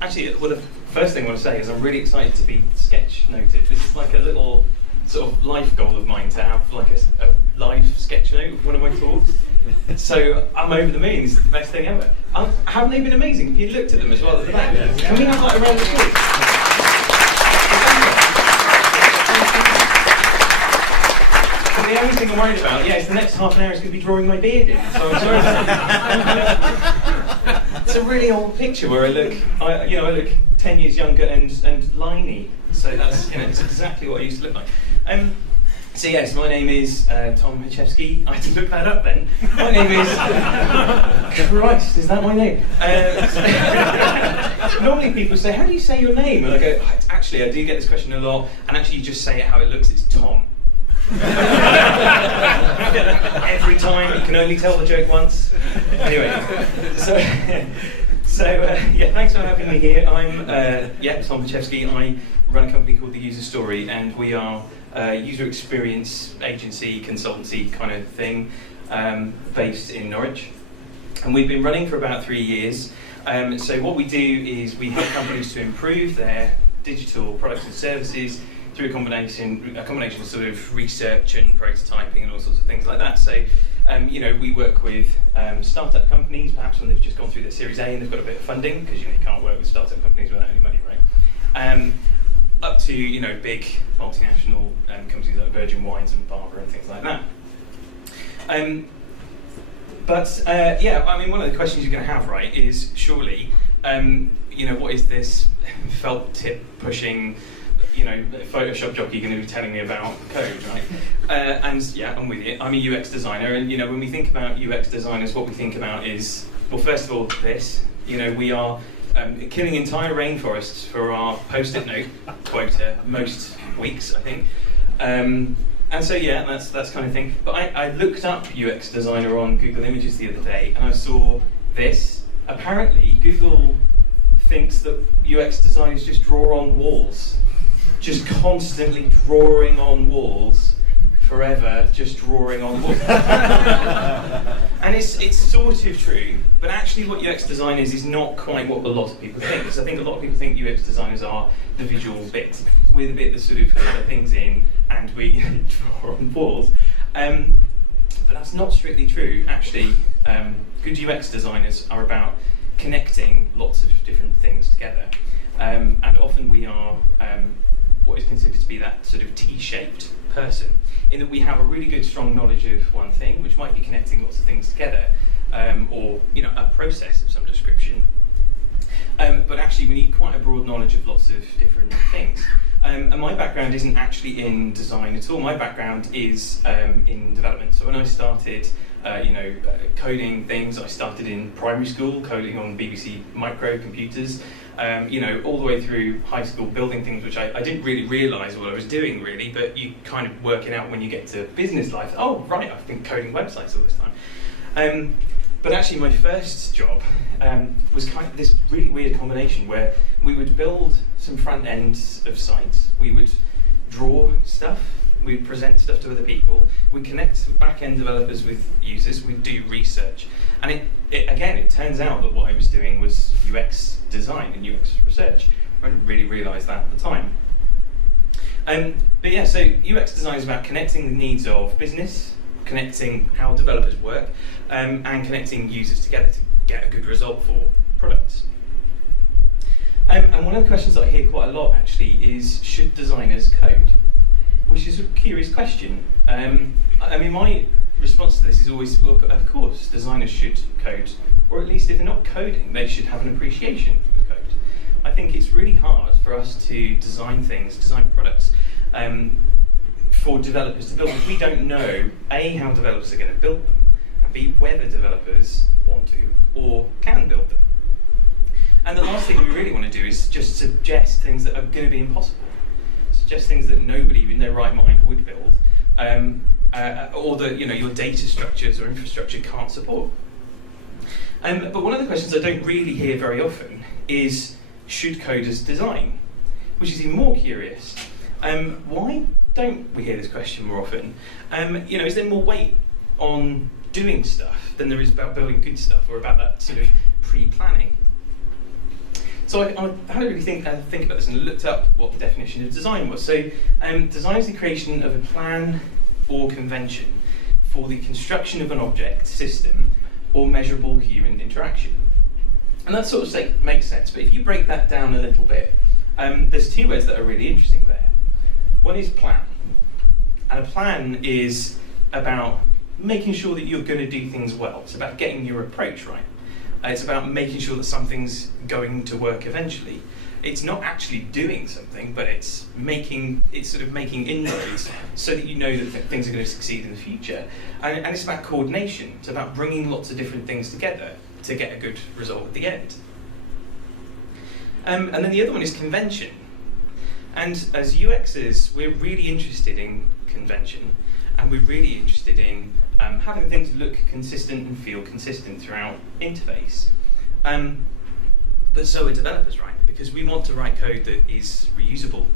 Actually, well, the first thing I want to say is I'm really excited to be sketch noted. This is like a little sort of life goal of mine to have like a live sketch note of one of my talks. So I'm over the moon. This is the best thing ever. Haven't they been amazing? Have you looked at them as well at the back? Yeah. Can we have like a round of applause? The only thing I'm worried about, is the next half an hour is going to be drawing my beard in. So I'm sorry about that. It's a really old picture where I look 10 years younger and liney. So that's it's exactly what I used to look like. So yes, my name is Tom Haczewski. I had to look that up then. My name is Christ. Is that my name? Normally people say, "How do you say your name?" And I go, "Actually, I do get this question a lot." And actually, you just say it how it looks. It's Tom. Every time, you can only tell the joke once. Anyway, thanks for having me here. I'm Tom Haczewski. I run a company called The User Story, and we are a user experience agency, consultancy kind of thing, based in Norwich. And we've been running for about 3 years. So what we do is we help companies to improve their digital products and services through a combination of sort of research and prototyping and all sorts of things like that. So, we work with startup companies, perhaps when they've just gone through their Series A and they've got a bit of funding, because you can't work with startup companies without any money, right? Up to big multinational companies like Virgin Wines and Barbour and things like that. One of the questions you're going to have, right, is surely, what is this felt tip pushing, Photoshop jockey going to be telling me about code, right? I'm with you. I'm a UX designer, and when we think about UX designers, what we think about is, well, first of all, this. We are killing entire rainforests for our post-it note quota most weeks, I think. That's kind of thing. But I looked up UX designer on Google Images the other day, and I saw this. Apparently, Google thinks that UX designers just draw on walls. Just constantly drawing on walls, forever, just drawing on walls. And it's sort of true, but actually what UX design is not quite what a lot of people think. Because I think a lot of people think UX designers are the visual bit. We're the bit that sort of colour things in and we draw on walls. But that's not strictly true. Actually, good UX designers are about connecting lots of different things together. And often we are what is considered to be that sort of T-shaped person, in that we have a really good, strong knowledge of one thing, which might be connecting lots of things together, or a process of some description. But actually, we need quite a broad knowledge of lots of different things. And my background isn't actually in design at all. My background is in development. So when I started, coding things, I started in primary school, coding on BBC micro computers. All the way through high school, building things which I didn't really realise what I was doing, really, but you kind of work it out when you get to business life. Oh, right, I've been coding websites all this time. But actually, my first job was kind of this really weird combination where we would build some front ends of sites, we would draw stuff, we'd present stuff to other people, we'd connect back-end developers with users, we'd do research. And it turns out that what I was doing was UX design and UX research. I didn't really realise that at the time. So UX design is about connecting the needs of business, connecting how developers work, and connecting users together to get a good result for products. And one of the questions that I hear quite a lot, actually, is should designers code? Which is a curious question. My response to this is always, well, of course, designers should code, or at least if they're not coding, they should have an appreciation of code. I think it's really hard for us to design products, for developers to build, if we don't know, A, how developers are going to build them, and B, whether developers want to or can build them. And the last thing we really want to do is just suggest things that are going to be impossible. Suggest things that nobody in their right mind would build, or that your data structures or infrastructure can't support. But one of the questions I don't really hear very often is, should coders design? Which is even more curious. Why don't we hear this question more often? Is there more weight on doing stuff than there is about building good stuff, or about that sort of pre-planning? So I had to really think about this and looked up what the definition of design was. So design is the creation of a plan or convention for the construction of an object, system, or measurable human interaction. And that sort of makes sense, but if you break that down a little bit, there's two words that are really interesting there. One is plan. And a plan is about making sure that you're going to do things well. It's about getting your approach right. It's about making sure that something's going to work eventually. It's not actually doing something, but it's sort of making inroads so that you know that things are going to succeed in the future. And it's about coordination. It's about bringing lots of different things together to get a good result at the end. And then the other one is convention. And as UXers, we're really interested in convention, and we're really interested in having things look consistent and feel consistent throughout interface. But so are developers, right? Because we want to write code that is reusable.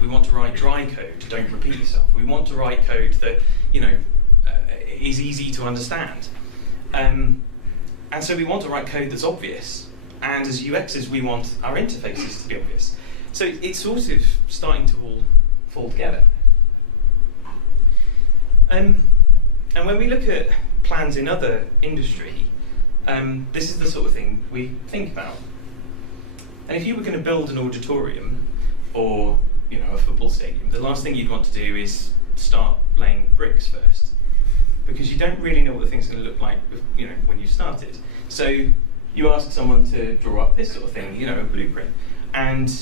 We want to write dry code, don't repeat yourself. We want to write code that, is easy to understand. And so we want to write code that's obvious. And as UXers, we want our interfaces to be obvious. So it's sort of starting to all fall together. And when we look at plans in other industry, this is the sort of thing we think about. And if you were going to build an auditorium or a football stadium, the last thing you'd want to do is start laying bricks first, because you don't really know what the thing's going to look like, when you started. So you ask someone to draw up this sort of thing, a blueprint, and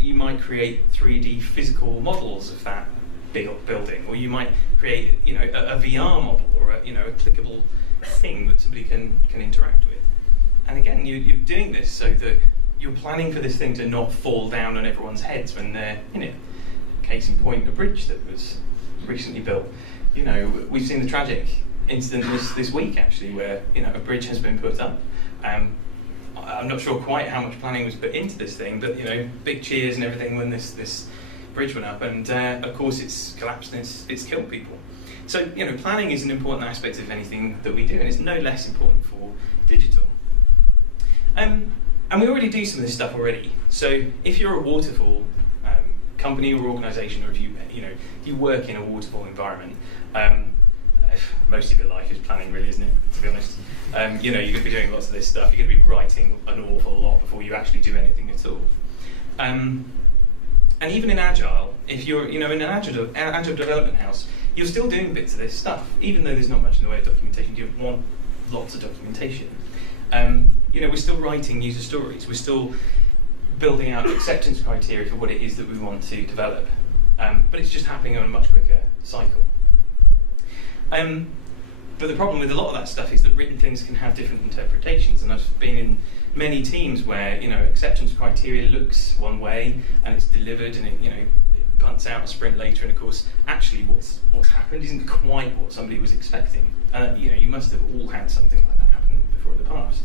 you might create 3D physical models of that big building, or you might create a VR model or a clickable thing that somebody can interact with. And again, you're doing this so that you're planning for this thing to not fall down on everyone's heads when they're in it. Case in point, a bridge that was recently built. We've seen the tragic incident this week actually, where a bridge has been put up. I'm not sure quite how much planning was put into this thing, but big cheers and everything when this bridge went up, and of course it's collapsed and it's killed people. So planning is an important aspect of anything that we do, and it's no less important for digital. And we already do some of this stuff already. So if you're a waterfall company or organisation, or if you work in a waterfall environment, most of your life is planning, really, isn't it? To be honest, you're going to be doing lots of this stuff. You're going to be writing an awful lot before you actually do anything at all. And even in Agile, if you're in an Agile development house, you're still doing bits of this stuff, even though there's not much in the way of documentation. You want lots of documentation. We're still writing user stories. We're still building out acceptance criteria for what it is that we want to develop. But it's just happening on a much quicker cycle. But the problem with a lot of that stuff is that written things can have different interpretations, and I've been in many teams where acceptance criteria looks one way and it's delivered, and it punts out a sprint later, and of course actually what's happened isn't quite what somebody was expecting. You must have all had something like that happen before in the past.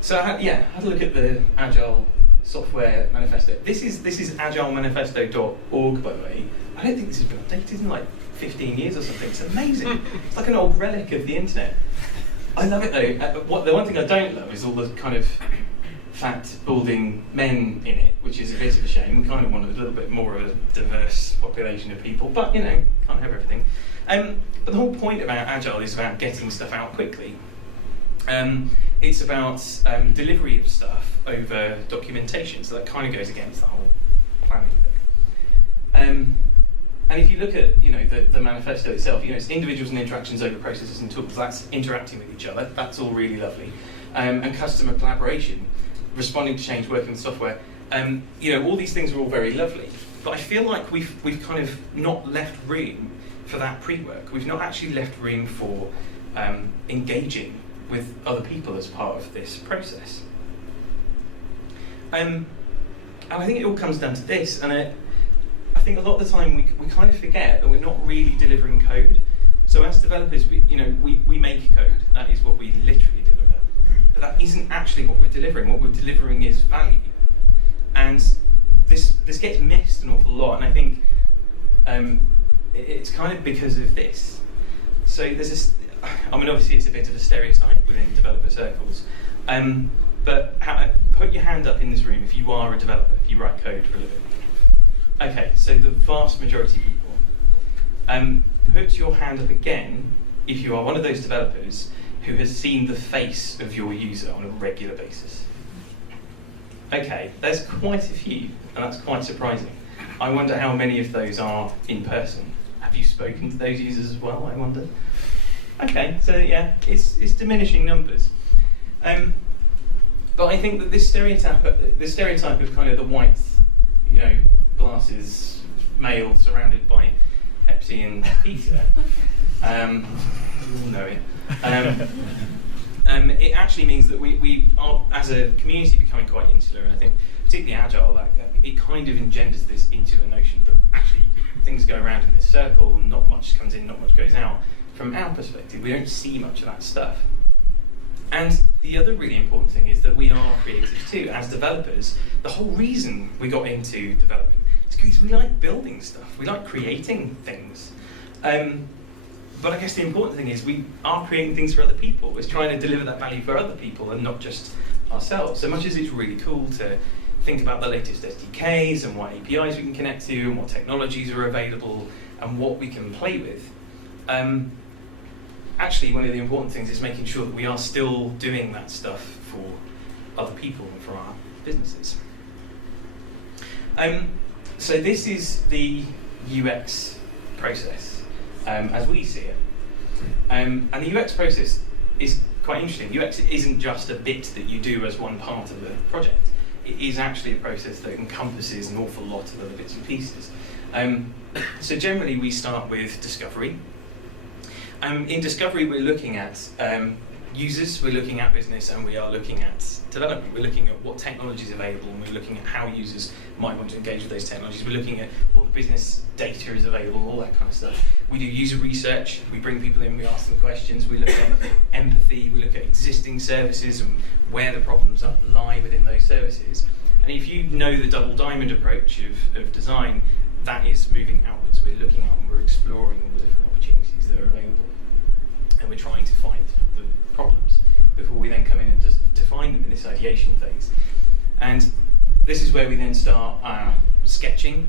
So I had a look at the Agile software manifesto. This is agilemanifesto.org, by the way. I don't think this has been updated in like 15 years or something. It's amazing. It's like an old relic of the internet. I love it though. The one thing I don't love is all the kind of fat, balding men in it, which is a bit of a shame. We kind of want a little bit more of a diverse population of people, but can't have everything. But the whole point about Agile is about getting stuff out quickly. It's about delivery of stuff over documentation, so that kind of goes against the whole planning thing. And if you look at the manifesto itself, it's individuals and interactions over processes and tools. That's interacting with each other. That's all really lovely. And customer collaboration, responding to change, working with software. All these things are all very lovely. But I feel like we've kind of not left room for that pre-work. We've not actually left room for engaging with other people as part of this process. And I think it all comes down to this, and I think a lot of the time we kind of forget that we're not really delivering code. So as developers, we make code. That is what we literally deliver. But that isn't actually what we're delivering. What we're delivering is value. And this gets missed an awful lot, and I think it's kind of because of this. So there's this, obviously it's a bit of a stereotype within developer circles, But put your hand up in this room if you are a developer, if you write code for a living. Okay, so the vast majority of people. Put your hand up again if you are one of those developers who has seen the face of your user on a regular basis. Okay, there's quite a few, and that's quite surprising. I wonder how many of those are in person. Have you spoken to those users as well, I wonder? Okay, so yeah, it's diminishing numbers. But I think that this stereotype of kind of the white, glasses male surrounded by Pepsi and pizza, you all know it. It actually means that we are, as a community, becoming quite insular, and I think particularly Agile, it kind of engenders this insular notion that actually things go around in this circle and not much comes in, not much goes out. From our perspective, we don't see much of that stuff. And the other really important thing is that we are creatives too. As developers, the whole reason we got into development is because we like building stuff, we like creating things. But I guess the important thing is we are creating things for other people. It's trying to deliver that value for other people and not just ourselves. So much as it's really cool to think about the latest SDKs and what APIs we can connect to and what technologies are available and what we can play with. Actually, one of the important things is making sure that we are still doing that stuff for other people and for our businesses. So this is the UX process as we see it. And the UX process is quite interesting. UX isn't just a bit that you do as one part of the project. It is actually a process that encompasses an awful lot of other bits and pieces. So generally we start with discovery. In discovery we're looking at users, we're looking at business, and we are looking at development. We're looking at what technology is available, and we're looking at how users might want to engage with those technologies. We're looking at what the business data is available, all that kind of stuff. We do user research, we bring people in, we ask them questions, we look at empathy, we look at existing services and where the problems lie within those services. And if you know the double diamond approach of design, that is moving outwards. We're looking out and we're exploring all the different opportunities that are available. And we're trying to find the problems before we then come in and just define them in this ideation phase. And this is where we then start our sketching,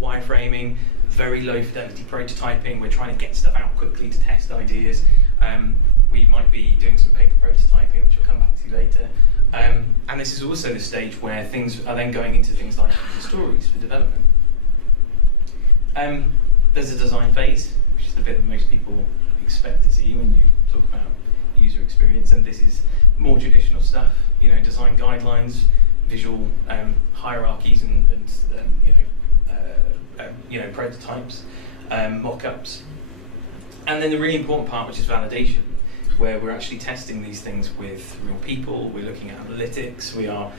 wireframing, very low fidelity prototyping. We're trying to get stuff out quickly to test ideas. We might be doing some paper prototyping, which we'll come back to later. And this is also the stage where things are then going into things like stories for development. There's a design phase, which is the bit that most people expect to see when you talk about user experience, and this is more traditional stuff, design guidelines, visual hierarchies, and prototypes, mock-ups, and then the really important part, which is validation, where we're actually testing these things with real people. We're looking at analytics. We are,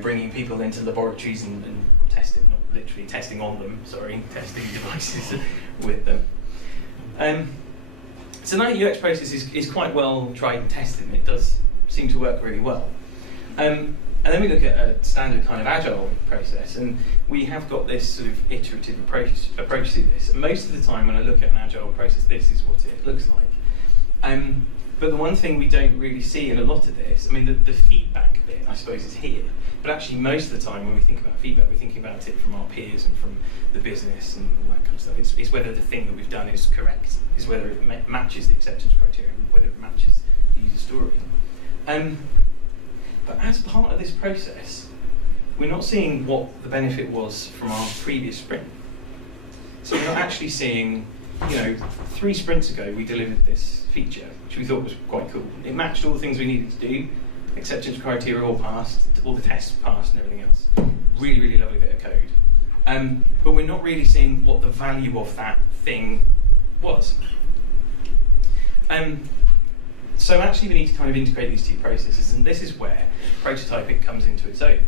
bringing people into laboratories and testing, not literally testing on them, testing devices with them. So that UX process is quite well tried and tested, and it does seem to work really well. And then we look at a standard kind of agile process, and we have got this sort of iterative approach to this. And most of the time when I look at an agile process, this is what it looks like. But the one thing we don't really see in a lot of this, the feedback bit, I suppose, is here. But actually, most of the time when we think about feedback, we're thinking about it from our peers and from the business and all that kind of stuff. It's whether the thing that we've done is correct, is whether it matches the acceptance criteria, whether it matches the user story. But as part of this process, we're not seeing what the benefit was from our previous sprint. So we're not actually seeing, 3 sprints ago we delivered this feature, which we thought was quite cool. It matched all the things we needed to do. Acceptance criteria all passed, all the tests passed and everything else. Really, really lovely bit of code. But we're not really seeing what the value of that thing was. So actually we need to kind of integrate these two processes, and this is where prototyping comes into its own.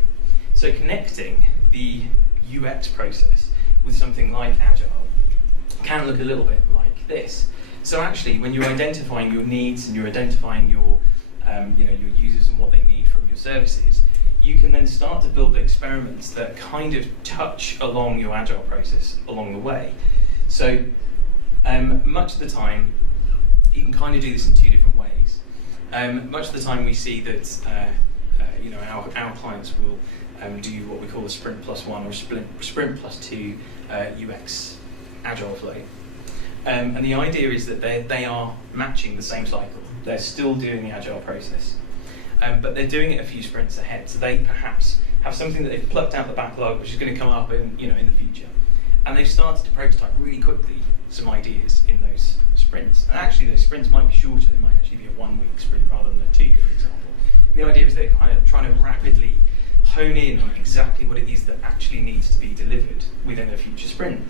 So connecting the UX process with something like Agile can look a little bit like this. So actually, when you're identifying your needs and you're identifying your users and what they need from your services, you can then start to build experiments that kind of touch along your Agile process along the way. So much of the time, you can kind of do this in 2 different ways. Much of the time we see that our clients will do what we call a sprint plus one or sprint plus two UX agile flow. And the idea is that they are matching the same cycle. They're still doing the agile process, but they're doing it a few sprints ahead. So they perhaps have something that they've plucked out the backlog, which is going to come up in the future, and they've started to prototype really quickly some ideas in those sprints. And actually, those sprints might be shorter. They might actually be a 1 week sprint rather than a 2, for example. The idea is they're kind of trying to rapidly hone in on exactly what it is that actually needs to be delivered within a future sprint.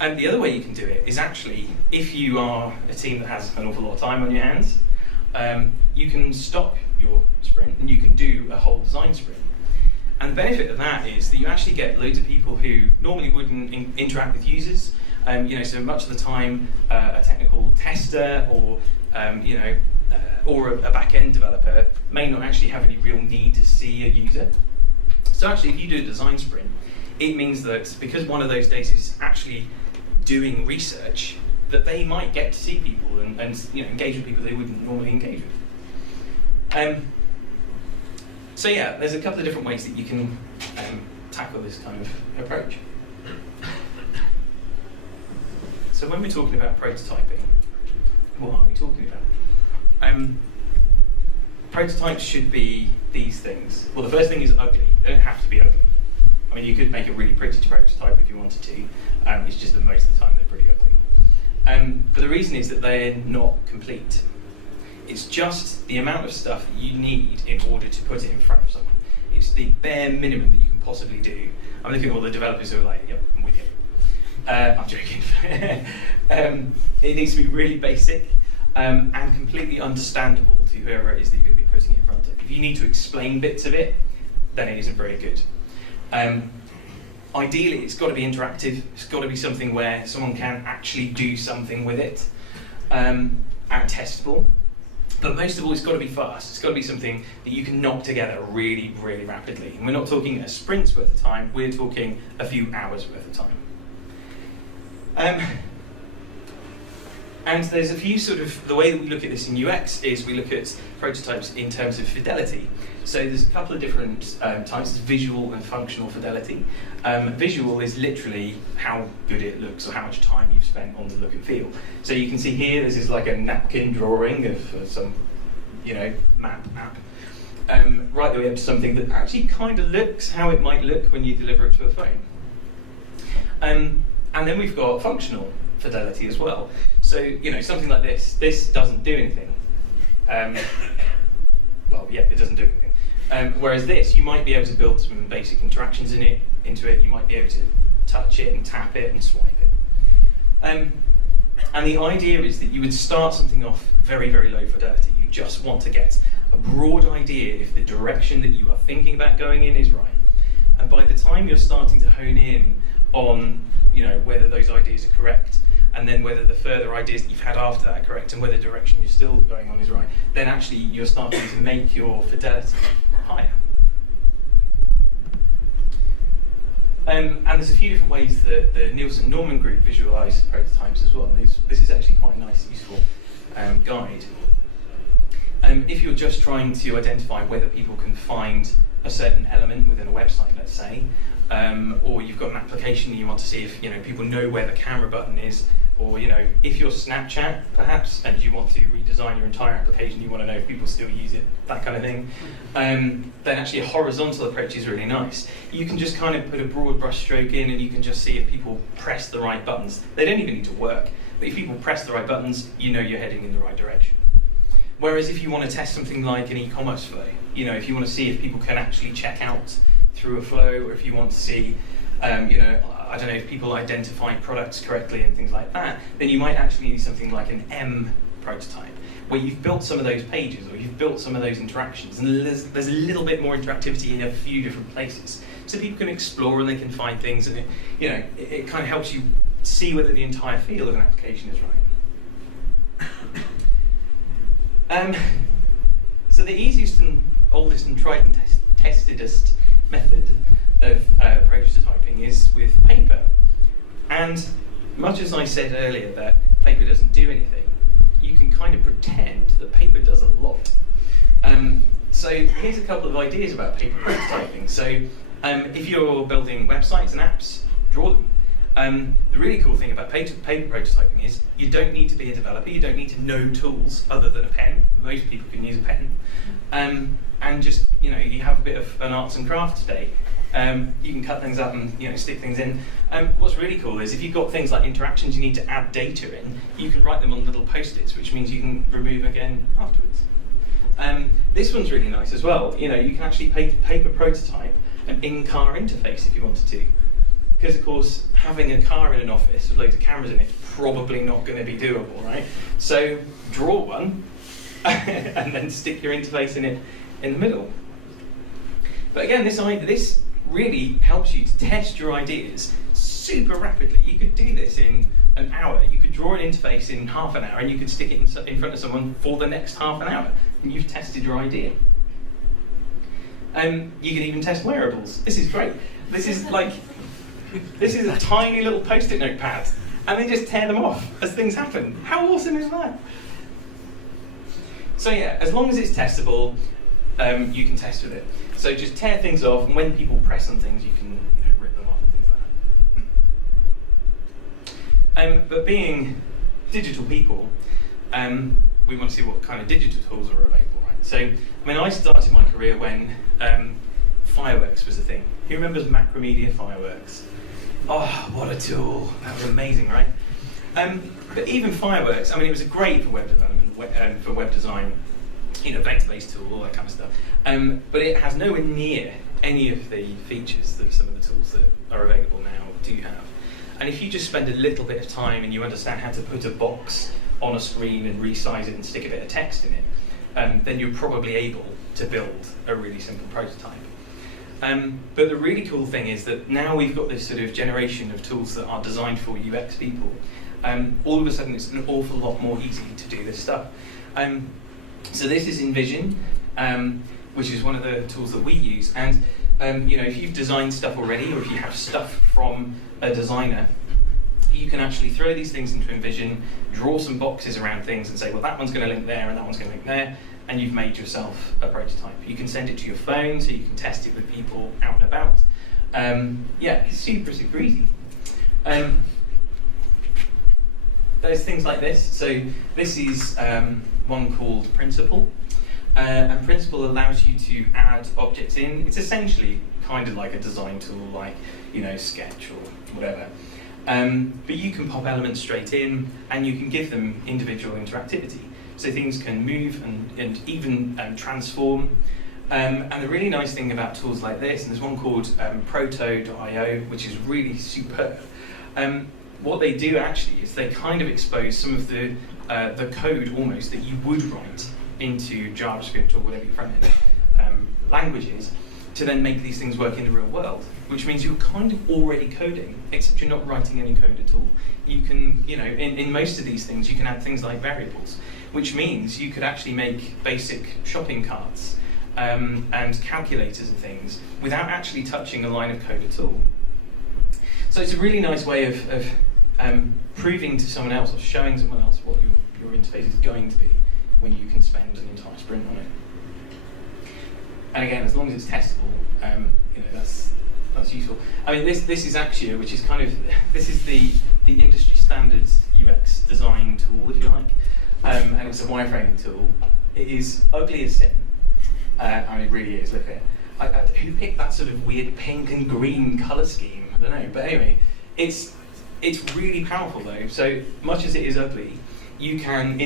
And the other way you can do it is actually, if you are a team that has an awful lot of time on your hands, you can stop your sprint and you can do a whole design sprint. And the benefit of that is that you actually get loads of people who normally wouldn't interact with users. So much of the time, a technical tester or a back-end developer may not actually have any real need to see a user. So actually, if you do a design sprint, it means that because one of those days is actually doing research, that they might get to see people and engage with people they wouldn't normally engage with. So yeah, there's a couple of different ways that you can tackle this kind of approach. So when we're talking about prototyping, what are we talking about? Prototypes should be these things. Well, the first thing is ugly. They don't have to be ugly. I mean, you could make a really pretty prototype if you wanted to. It's just that most of the time they're pretty ugly. But the reason is that they're not complete. It's just the amount of stuff that you need in order to put it in front of someone. It's the bare minimum that you can possibly do. I'm looking at all the developers who are like, yep, I'm with you. I'm joking. It needs to be really basic and completely understandable to whoever it is that you're going to be putting it in front of. If you need to explain bits of it, then it isn't very good. Ideally, it's got to be interactive. It's got to be something where someone can actually do something with it and testable. But most of all, it's got to be fast. It's got to be something that you can knock together really, really rapidly. And we're not talking a sprint's worth of time. We're talking a few hours worth of time. And there's a few the way that we look at this in UX is we look at prototypes in terms of fidelity. So there's a couple of different types. There's visual and functional fidelity. Visual is literally how good it looks or how much time you've spent on the look and feel. So you can see here, this is like a napkin drawing of some, map app. Right the way up to something that actually kind of looks how it might look when you deliver it to a phone. And then we've got functional fidelity as well. So, something like this. This doesn't do anything. It doesn't do anything. Whereas this, you might be able to build some basic interactions into it. You might be able to touch it and tap it and swipe it. And the idea is that you would start something off very, very low fidelity. You just want to get a broad idea if the direction that you are thinking about going in is right. And by the time you're starting to hone in on whether those ideas are correct, and then whether the further ideas that you've had after that are correct, and whether the direction you're still going on is right, then actually you're starting to make your fidelity higher. And there's a few different ways that the Nielsen-Norman group visualise prototypes as well. And this is actually quite a nice, useful guide. If you're just trying to identify whether people can find a certain element within a website, let's say, or you've got an application and you want to see if people know where the camera button is, or if you're Snapchat perhaps and you want to redesign your entire application, you want to know if people still use it, that kind of thing, then actually a horizontal approach is really nice. You can just kind of put a broad brush stroke in and you can just see if people press the right buttons. They don't even need to work, but if people press the right buttons, you're heading in the right direction. Whereas if you want to test something like an e-commerce flow, if you want to see if people can actually check out through a flow, or if you want to see, I don't know, if people identify products correctly and things like that, then you might actually need something like an M prototype, where you've built some of those pages or you've built some of those interactions, and there's a little bit more interactivity in a few different places, so people can explore and they can find things, and it kind of helps you see whether the entire feel of an application is right. So the easiest and oldest and tried and testedest method of prototyping is with paper. And much as I said earlier that paper doesn't do anything, you can kind of pretend that paper does a lot. So here's a couple of ideas about paper prototyping. So if you're building websites and apps, draw them. The really cool thing about paper prototyping is you don't need to be a developer, you don't need to know tools other than a pen. Most people can use a pen. And just, you have a bit of an arts and crafts day. You can cut things up and stick things in. What's really cool is if you've got things like interactions you need to add data in, you can write them on little post-its, which means you can remove again afterwards. This one's really nice as well. You can actually paper prototype an in-car interface if you wanted to. Because of course, having a car in an office with loads of cameras in it is probably not going to be doable, right? So draw one and then stick your interface in it in the middle. But again, this really helps you to test your ideas super rapidly. You could do this in an hour. You could draw an interface in half an hour and you could stick it in front of someone for the next half an hour. And you've tested your idea. You can even test wearables. This is great. This is a tiny little post-it notepad, and then just tear them off as things happen. How awesome is that? So yeah, as long as it's testable, you can test with it. So just tear things off, and when people press on things, you can rip them off and things like that. But being digital people, we want to see what kind of digital tools are available, right? So, I started my career when fireworks was a thing. Who remembers Macromedia fireworks? Oh, what a tool. That was amazing, right? But even fireworks, it was great for web development, for web design, vector-based tool, all that kind of stuff. But it has nowhere near any of the features that some of the tools that are available now do have. And if you just spend a little bit of time and you understand how to put a box on a screen and resize it and stick a bit of text in it, then you're probably able to build a really simple prototype. But the really cool thing is that now we've got this sort of generation of tools that are designed for UX people. All of a sudden it's an awful lot more easy to do this stuff. So this is InVision, which is one of the tools that we use. And if you've designed stuff already, or if you have stuff from a designer, you can actually throw these things into InVision, draw some boxes around things and say, well, that one's going to link there and that one's going to link there, and you've made yourself a prototype. You can send it to your phone so you can test it with people out and about. It's super, super easy. There's things like this. So this is one called Principle. And Principle allows you to add objects in. It's essentially kind of like a design tool, like Sketch or whatever. But you can pop elements straight in, and you can give them individual interactivity. So things can move and even transform. And the really nice thing about tools like this, and there's one called Proto.io, which is really superb. What they do actually is they kind of expose some of the code almost that you would write into JavaScript or whatever your front-end language is, to then make these things work in the real world, which means you're kind of already coding, except you're not writing any code at all. You can, in most of these things, you can add things like variables, which means you could actually make basic shopping carts and calculators and things without actually touching a line of code at all. So it's a really nice way of proving to someone else or showing someone else what your interface is going to be when you can spend an entire sprint on it. And again, as long as it's testable, that's useful. This is Axio, which is this is the industry standards UX design tool, if you like, and it's a wireframing tool. It is ugly as sin. It really is. Look at it. Who picked that sort of weird pink and green colour scheme? I don't know, but anyway, it's really powerful though. So much as it is ugly, you can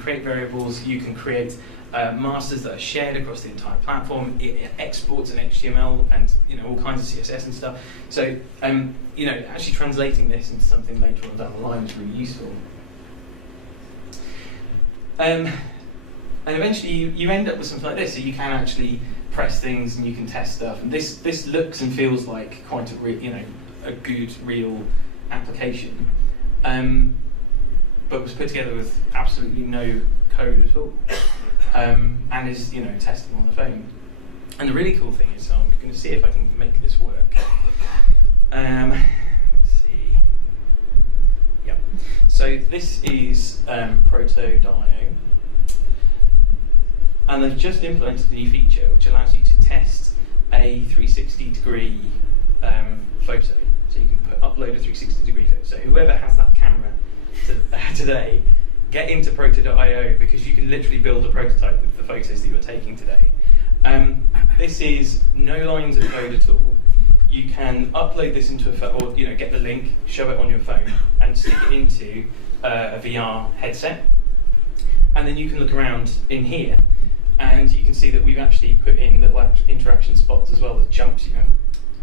create variables, you can create masters that are shared across the entire platform. It exports an HTML and all kinds of CSS and stuff. So actually translating this into something later on down the line is really useful. And eventually you end up with something like this. So you can actually press things and you can test stuff. And this looks and feels like quite a good real application. But was put together with absolutely no code at all, and is testable on the phone. And the really cool thing is, so I'm going to see if I can make this work. Let's see. Yeah. So this is Proto Dying, and they've just implemented a new feature which allows you to test a 360-degree photo. So you can upload a 360-degree photo. So whoever has that camera today, get into Proto.io, because you can literally build a prototype with the photos that you're taking today. This is no lines of code at all. You can upload this into or get the link, show it on your phone, and stick it into a VR headset. And then you can look around in here, and you can see that we've actually put in little interaction spots as well that jumps you.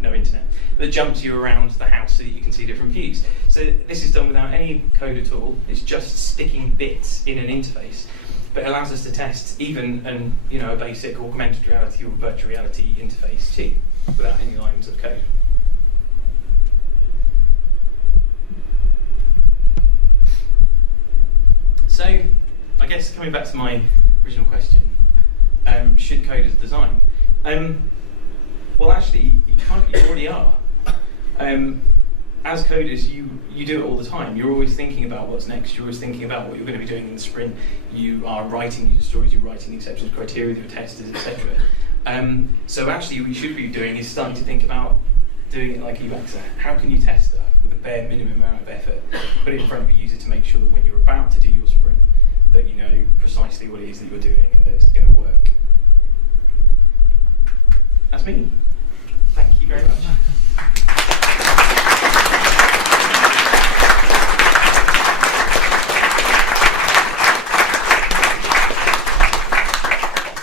No internet. That jumps you around the house so that you can see different views. So this is done without any code at all. It's just sticking bits in an interface, but it allows us to test even a basic augmented reality or virtual reality interface too, without any lines of code. So, I guess coming back to my original question, should coders design? Well, actually, you already are. As coders, you do it all the time. You're always thinking about what's next. You're always thinking about what you're going to be doing in the sprint. You are writing user stories. You're writing acceptance criteria with your testers, etc. So actually, what you should be doing is starting to think about doing it like a UXer. How can you test stuff with a bare minimum amount of effort? Put it in front of a user to make sure that when you're about to do your sprint, that you know precisely what it is that you're doing and that it's going to work. That's me. Thank you very much.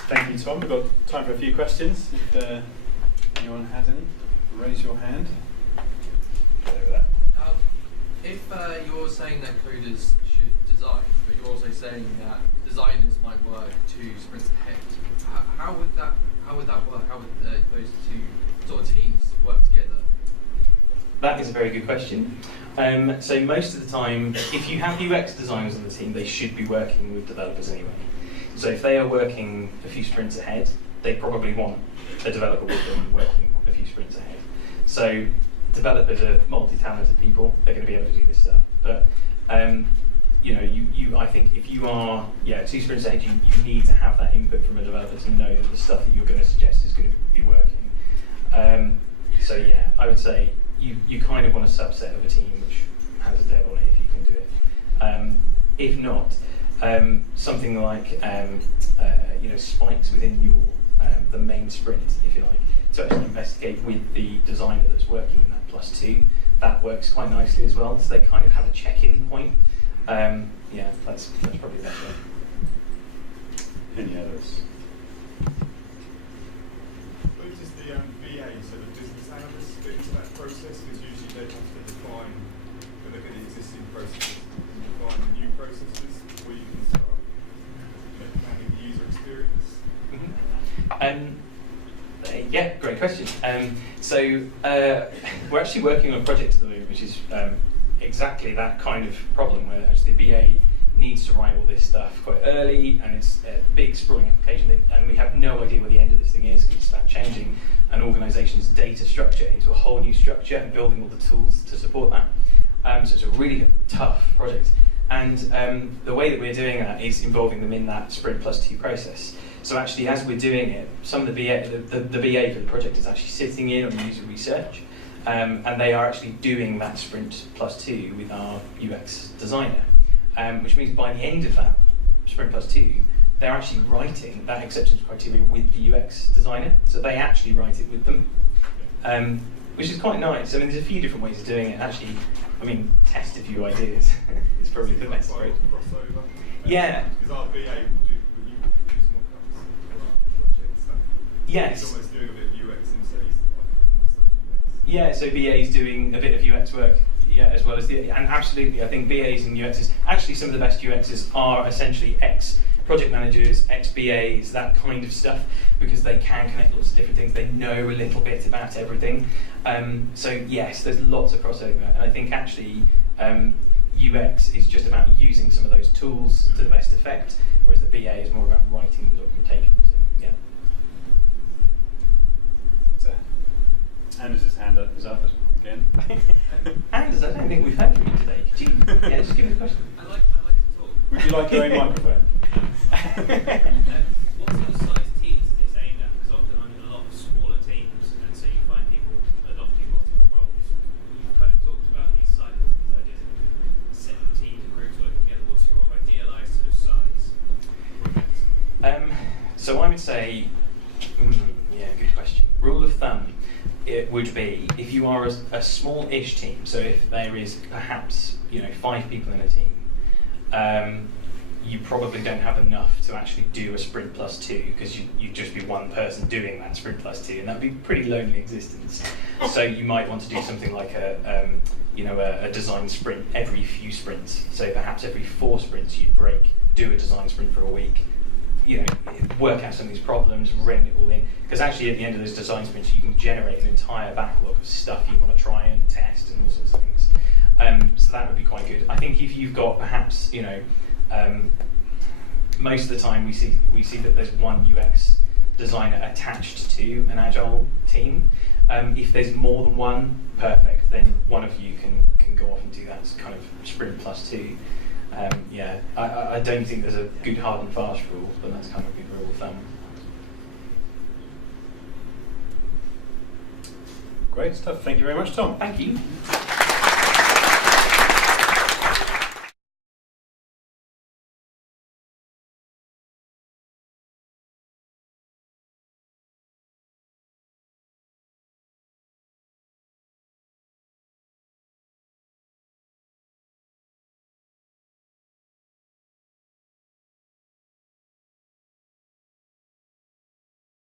Thank you, Tom. We've got time for a few questions. If anyone has any, raise your hand. Over there. If you're saying that coders should design, but you're also saying that designers might work 2 sprints ahead, how would that work? How would those two sort of teams work together? That is a very good question. So most of the time, if you have UX designers on the team, they should be working with developers anyway. So if they are working a few sprints ahead, they probably want a developer with them working a few sprints ahead. So developers are multi-talented people; they're going to be able to do this stuff. But I think if you are 2 sprints ahead, you need to have that input from a developer to know that the stuff that you're going to suggest is going to be working. I would say you kind of want a subset of a team which has a dev on it if you can do it. If not, something like spikes within your the main sprint, if you like, to actually investigate with the designer that's working in that +2. That works quite nicely as well. So they kind of have a check-in point. That's probably the best way. Any others? What is the VA, so the business analysts fit into that process? Because usually they have to define, when look at the existing processes, define new processes before you can start planning the user experience. Great question. We're actually working on a project at the moment which is exactly that kind of problem, where actually the BA needs to write all this stuff quite early, and it's a big sprawling application, and we have no idea where the end of this thing is, because it's about changing an organisation's data structure into a whole new structure and building all the tools to support that. So it's a really tough project, and the way that we're doing that is involving them in that sprint +2 process. So actually, as we're doing it, some of the BA for the project is actually sitting in on user research, and they are actually doing that sprint +2 with our UX designer, which means by the end of that sprint +2, they're actually writing that acceptance criteria with the UX designer. So they actually write it with them, which is quite nice. I mean, there's a few different ways of doing it. Actually, test a few ideas. It's probably the best way. Crossover. Yeah. Because our BA will do mock-ups for our projects. Yes. He's almost doing a bit of UX himself. UX. Yeah, so BA's doing a bit of UX work, as well as and absolutely, I think BAs and UXs, actually some of the best UXs are essentially ex-project managers, ex-BAs, that kind of stuff, because they can connect lots of different things, they know a little bit about everything. So yes, there's lots of crossover, and I think actually UX is just about using some of those tools to the best effect, whereas the BA is more about writing the documentation. So, yeah. Anders' hand up is up again. Anders, I don't think we've heard from you today. Could you just give me the question? I like to talk. Would you like your own microphone? What sort of size teams is this aimed at? Because often I'm in a lot of smaller teams, and so you find people adopting multiple roles. You've kind of talked about these cycles, these ideas of setting teams and groups working together. What's your idealised sort of size project? So I would say, good question. Rule of thumb, it would be if you are a small-ish team. So if there is perhaps 5 people in a team, you probably don't have enough to actually do a sprint plus 2 because you'd just be one person doing that sprint plus 2, and that'd be pretty lonely existence. So you might want to do something like a design sprint every few sprints. So perhaps every 4 sprints you'd do a design sprint for a week. Work out some of these problems, rein it all in. Because actually, at the end of those design sprints, you can generate an entire backlog of stuff you want to try and test and all sorts of things. So that would be quite good. I think if you've got perhaps, most of the time we see that there's one UX designer attached to an agile team. If there's more than one, perfect. Then one of you can go off and do that as kind of sprint plus 2. I don't think there's a good hard and fast rule, but that's kind of a good rule of thumb. Great stuff. Thank you very much, Tom. Thank you.